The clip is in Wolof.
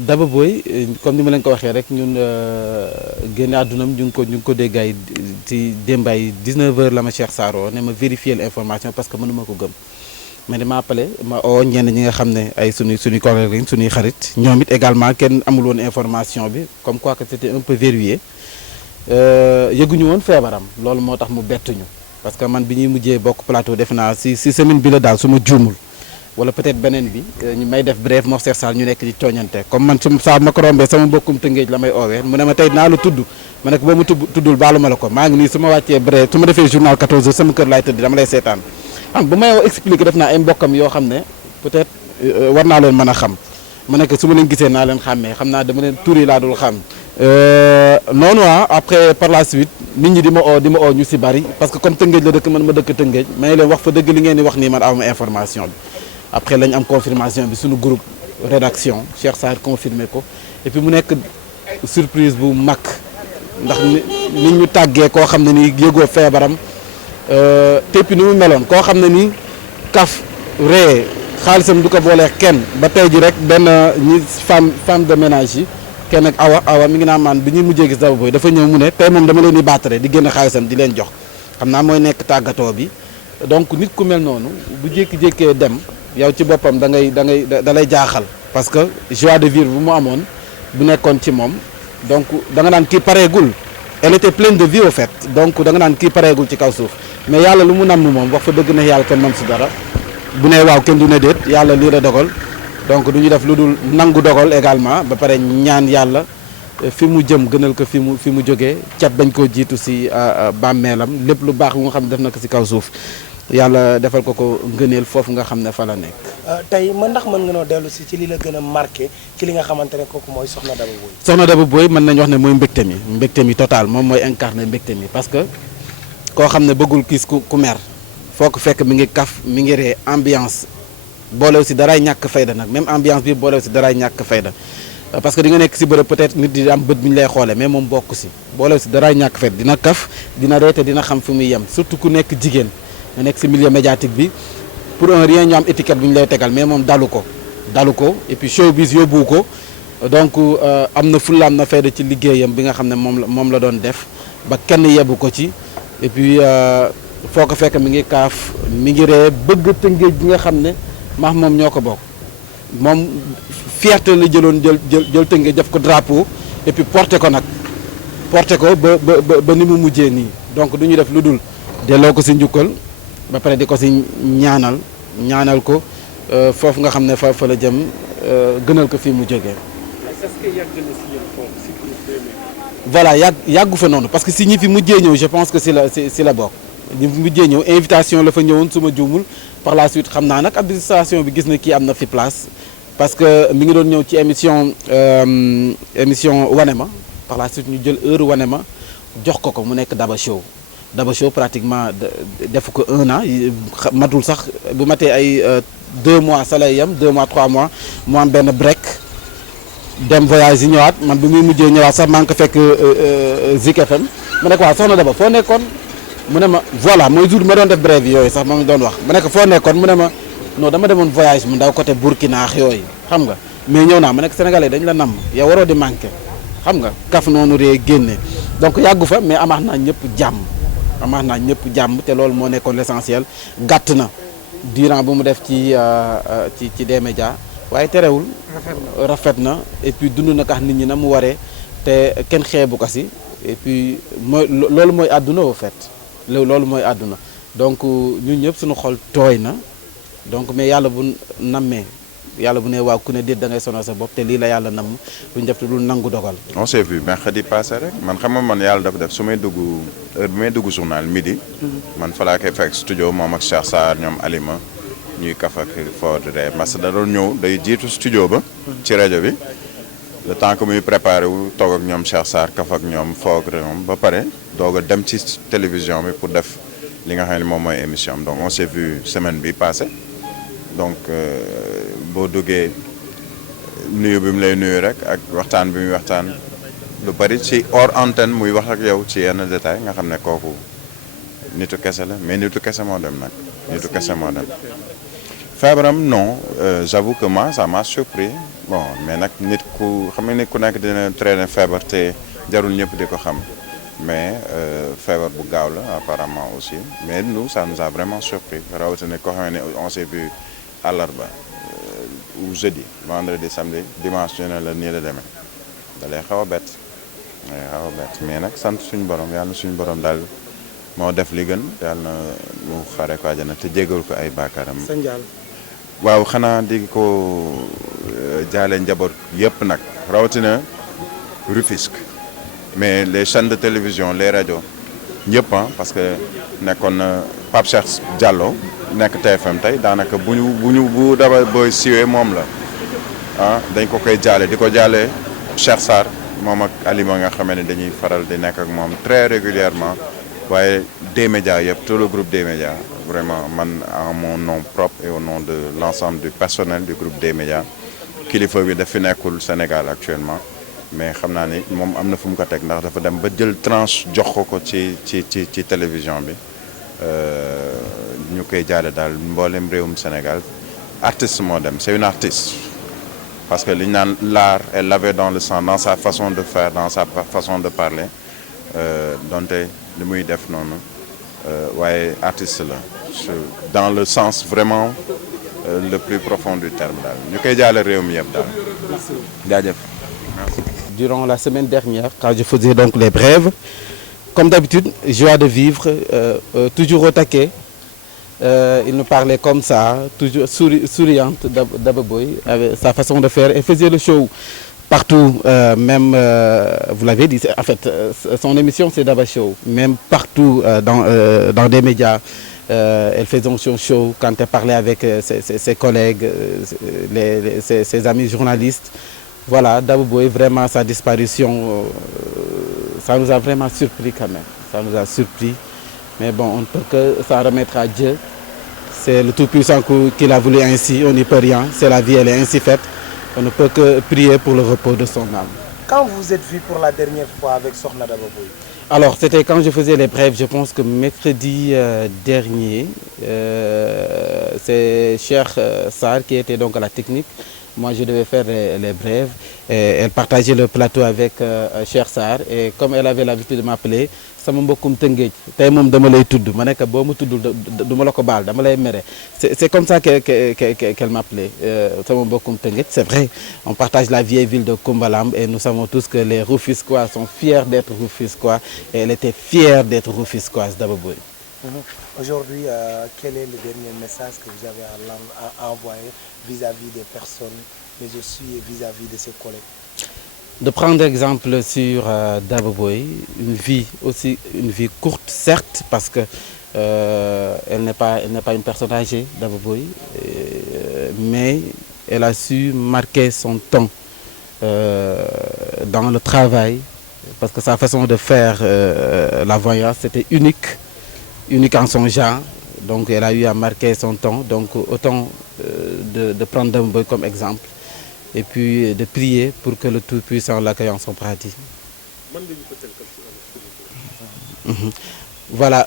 Daba Boye comme ni ma leen ko waxee rek ñun génne àddunam ñu ngi ko dégg ay ci démbaay 19h la ma Cheikh Sarr ne ma vérifier l'information parce que mënuma ko gëm mais dama appelé ma oo ñenn ñi nga xam ne ay suñuy collègues lañ suñuy xarit ñoom it également kenn amul woon information bi comme quoi que c'était un peu verrouillé yëguñu woon feebaram loolu moo tax mu bettuñu parce que man bi ñuy mujjee bokk plateau def naa si semaine bi la daal su ma juumul. wala peut-être beneen bi ñu may def bref moo Cheikh Sarr ñu nekk di tooñante comme man saa ma ko rombee sama mbokkum tëngéej la may oowee mu ne ma tey naa la tudd ma ne ko boo ma tuddul baalu ma la ko maa ngi nii su ma wàccee bref su ma defee journal 14h sama kër laay tëdd dama lay seetaan xam bu may expliquer def naa ay mbokkam yoo xam ne peut-être war naa leen mën a xam ma ne ko su ma leen gisee naa leen xàmmee xam naa dama leen tur yi laa dul xam noonu après par la suite nit ñi di ma oo ñu si bari parce que comme tëngéej la dëkk man ma dëkk tëngéej may leen wax fa dëgg li ngeen di wax nii man awma information bi après lañ am confirmation bi suñu groupe rédaction Cheikh Sarr confirmé ko et puis mu nekk surprise bu mag ndax nit ñu tàggee koo xam ne ni yëgoo feebaram téppi ni mu meloon koo xam ne ni kaf ree xaalisam du ko boolee kenn ba tey ji rek benn ñi femme de ménage yi kenn ak awa mi ngi naan maan bi ñuy mujjee gis Daba Boye dafa ñëw mu ne tey moom dama leen di battre di génn xaalisam di leen jox xam naa mooy nekk tàggatoo bi donc nit ku mel noonu bu jékki-jékkee dem yow ci boppam da lay jaaxal parce que joie de vivre bu mu amoon bu nekkoon ci moom donc da nga naan kii pareegul elle était pleine de vie au fait donc da nga naan kii pareegul ci kaw suuf mais yàlla lu mu namm moom wax fa dëgg na yàlla kenn nam si dara bu ne waaw kenn du ne déet yàlla lii la dogal donc du ñu def lu dul nangu dogal également ba pare ñaan yàlla fi mu jëm gënal ko fi mu jógee cat bañ koo jiitu si bàmmeelam lépp lu baax bu nga xam ne def na ko si kaw suuf yàlla defal ko ngëneel foofu nga xam ne fa la nekk. tey ndax mën nga noo dellu si ci li la gën a marqué ci li nga xamante ne kooku mooy Soxna Daba Boye. Soxna Daba Boye mën nañu wax ne mooy mbégte mi total moom mooy incarné mbégte mi parce que koo xam ne bëggul kiis ku mer foo ko fekk mi ngi kaf mi ngi ree ambiance boolew si daraay ñàkk fayda nag même ambiance bi boolew si daraay ñàkk fayda parce que di nga nekk si bërëb peut-être nit di am bët bi ñu lay xoolee mais moom bokk si boolew si daraay ñàkk fayda dina kaf dina reete dina xam fi muy yem surtout ku nekk jigéen. nga nekk ci milieu médiatique bi pour un rien ñu am étiquette bu ñu lay tegal mais moom dalu ko et puis showbiz yóbbu ko donc am na fulla am na fayda ci liggéeyam bi nga xam ne moom la doon def ba kenn yebbu ko ci et puis foo ko fekk mi ngi kaaf mi ngi ree bëgg Tëngéej bi nga xam ne maax moom ñoo ko bokk moom fierté la jëloon jël Tëngéej def ko drapeau et puis porté ko ba ni mu mujjee nii donc du ñu def lu dul delloo ko ci njukkal ba pare di ko ci ñaanal ko foofu nga xam ne fa la jëm gënal ko fii mu jógee. voilà yàggu fa noonu parce que si ñi fi mujjee ñëw je pense que si la bokk ñi fi mujjee ñëw invitation la fa ñëwoon su ma juumul par la suite xam naa nag administration bi gis na kii am na fi place parce que mi ngi doon ñëw ci émission wane ma par la suite ñu jël heure wane ma jox ko mu nekk Daba Show pratiquement def ko 1 an matul sax bu matee ay 2 mois sa lay yem 2 mois 3 mois mu am benn break dem voyage yi ñëwaat man bi muy mujjee ñëwaat sax maa ngi ko fekk Zik FM mu nekk waaw Soxna Daba foo nekkoon mu ne ma voilà mooy jour ma doon def brève yooyu sax moom doon wax mu nekk foo nekkoon mu ne ma non dama demoon voyage mu ndaw côté Burkina ak yooyu xam nga mais ñëw naa ma nekk sénégalais dañ la namm yow waroo di manqué xam nga kaf noonu ree génne donc yàggu fa mais amaax naa ñëpp jàmm te loolu moo nekkoon l'essentiel gàtt na durant bu mu def ci des médias waaye terewul rafet na et puis dund na kax nit ñi na mu waree te kenn xeebu ko si et puis loolu mooy àdduna au fait loolu mooy àdduna donc ñun ñëpp suñu xol tooy na donc mais yàlla bu nammee yàlla bu ne waaw ku ne déet da ngay sonal sa bopp te lii la yàlla namm duñ def lu nangu dogal. on s'est vu mercredi passé rek man xam nga man yàlla dafa def su may dugg heure bi may dugg journal midi. man fa laa koy fekk studio moom ak Cheikh Sarr ñoom Alima ñuy kaf ak Fodé parce que da doon ñëw day jiitu studio ba. ci rajo bi le temps que muy préparé wu toog ak ñoom Cheikh Sarr kaf ak ñoom Fodé moom ba pare doog a dem ci télévision bi pour def li nga xam ne moom mooy émission donc on s'est vu semaine bi passé donc. boo duggee nuyu bi mu lay nuyu rek ak waxtaan bi muy waxtaan lu bari ci hors antenne muy wax ak yow ci yenn détail nga xam ne kooku nitu kese la mais nitu kese moo dem nag nitu kese moo dem feebaram non j'avoue que moi ça m'a surpris bon mais nag nit ku xam nga nit ku nekk dina traîner feebar te jarul ñëpp di ko xam mais feebar bu gaaw la apparemment aussi mais nous ça nous a vraiment surpris rawatina koo xam ne on s'est vu àllarba ou jeudi vendredi samedi dimanche ñu ne la nii la demee da lay xaw a bett mais nag sant suñu borom yàlla na suñu borom daal moo def li gën yàlla na mu xare ko àjjana te jégal ko ay baakaaram. sa njaal. waaw xanaa di ko jaale njaboot yëpp nag rawatina Rufisque mais les chaînes de télévision les rajo ñëpp parce que nekkoon na Pape Cheikh Diallo nekk TFM tey daanaka bu Daba Boye siwee moom la dañ ko koy jaale di ko jaale Cheikh Sarr moom ak Alima nga xamee ne dañuy faral di nekk ak moom très régulièrement waaye D-Média yëpp tout le groupe D-Média vraiment man en mon nom propre et au nom de l'ensemble du personnel du groupe D-Média kilifa bi daf fi nekkul Sénégal actuellement mais xam naa ni moom am na fu mu ko teg ndax dafa dem ba jël tranche jox ko ci télévision bi ñu koy jaale daal mboolem réewum Sénégal artiste moo dem c'est une artiste parce que li ñu naan l'art elle l'avait dans le sang dans sa façon de faire dans sa façon de parler donte li muy def noonu waaye artiste la dans le sens vraiment le plus profond du terme daal ñu koy jaale réew mi yëpp daal. merci jaajëf. Durant la semaine dernière, quand je faisais donc les brèves, comme d'habitude, joie de vivre, toujours au taquet. Il nous parlait comme ça, toujours souriante, Daba Boye, avec sa façon de faire. Elle faisait le show partout, même, vous l'avez dit, en fait, son émission c'est Daba Show, même partout dans des médias. Elle faisait son show quand elle parlait avec ses collègues, ses amis journalistes. Voilà, Daba Boye, vraiment sa disparition, ça nous a vraiment surpris quand même. Ça nous a surpris. Mais bon, on ne peut que s'en remettre à Dieu. C'est le Tout-Puissant qui l'a voulu ainsi, on n'y peut rien. C'est la vie, elle est ainsi faite. On ne peut que prier pour le repos de son âme. Quand vous êtes vu pour la dernière fois avec Sokhna Daba Boye? Alors, c'était quand je faisais les brèves, je pense que mercredi dernier, c'est Cheikh Sarr qui était donc à la technique. Moi, je devais faire les brèves. Et elle partageait le plateau avec Cheikh Sarr. Et comme elle avait l'habitude de m'appeler, sama mbokkum Tëngéej tey moom dama lay tudd ma nekk boo ma tuddul du ma la ko baal dama lay mere. C'est comme ça qu'elle m'appelait. Sama mbokkum Tëngéej, c'est vrai. On partage la vieille ville de Koumbalam et nous savons tous que les Rufisquois sont fiers d'être Rufisquois. Et elle était fière d'être Rufisquoise, Daba Boye. Aujourd'hui, quel est le dernier message que vous avez à envoyer vis-à-vis des personnes, mais aussi vis-à-vis de ses collègues? De prendre exemple sur Daba Boye, une vie courte, certes, parce que elle n'est pas une personne âgée, Daba Boye, mais elle a su marquer son temps dans le travail, parce que sa façon de faire la voyance, c'était unique en son genre. Donc elle a eu à marquer son temps. Donc autant de prendre Daba Boye comme exemple et puis de prier pour que le Tout-Puissant l'accueille en son paradis. Voilà.